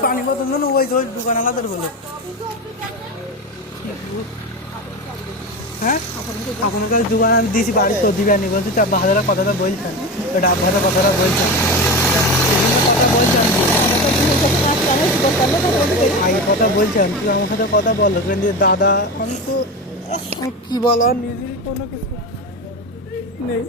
পানি বোতল না ওই তো দোকান আলাদার বলে হ্যাঁ আপনার কাছে দোকান আমি দিয়েছি বাড়ি তো দিবেনি বলছি চার ভাষাটা কথাটা বলছেন ওটা ভাষা কথাটা বলছেন কথা বলছেন আগে কথা বলছেন তুই আমার সাথে কথা বলো কিন্তু দাদা আমি তো কি বলো নিজের কোনো কিছু নেই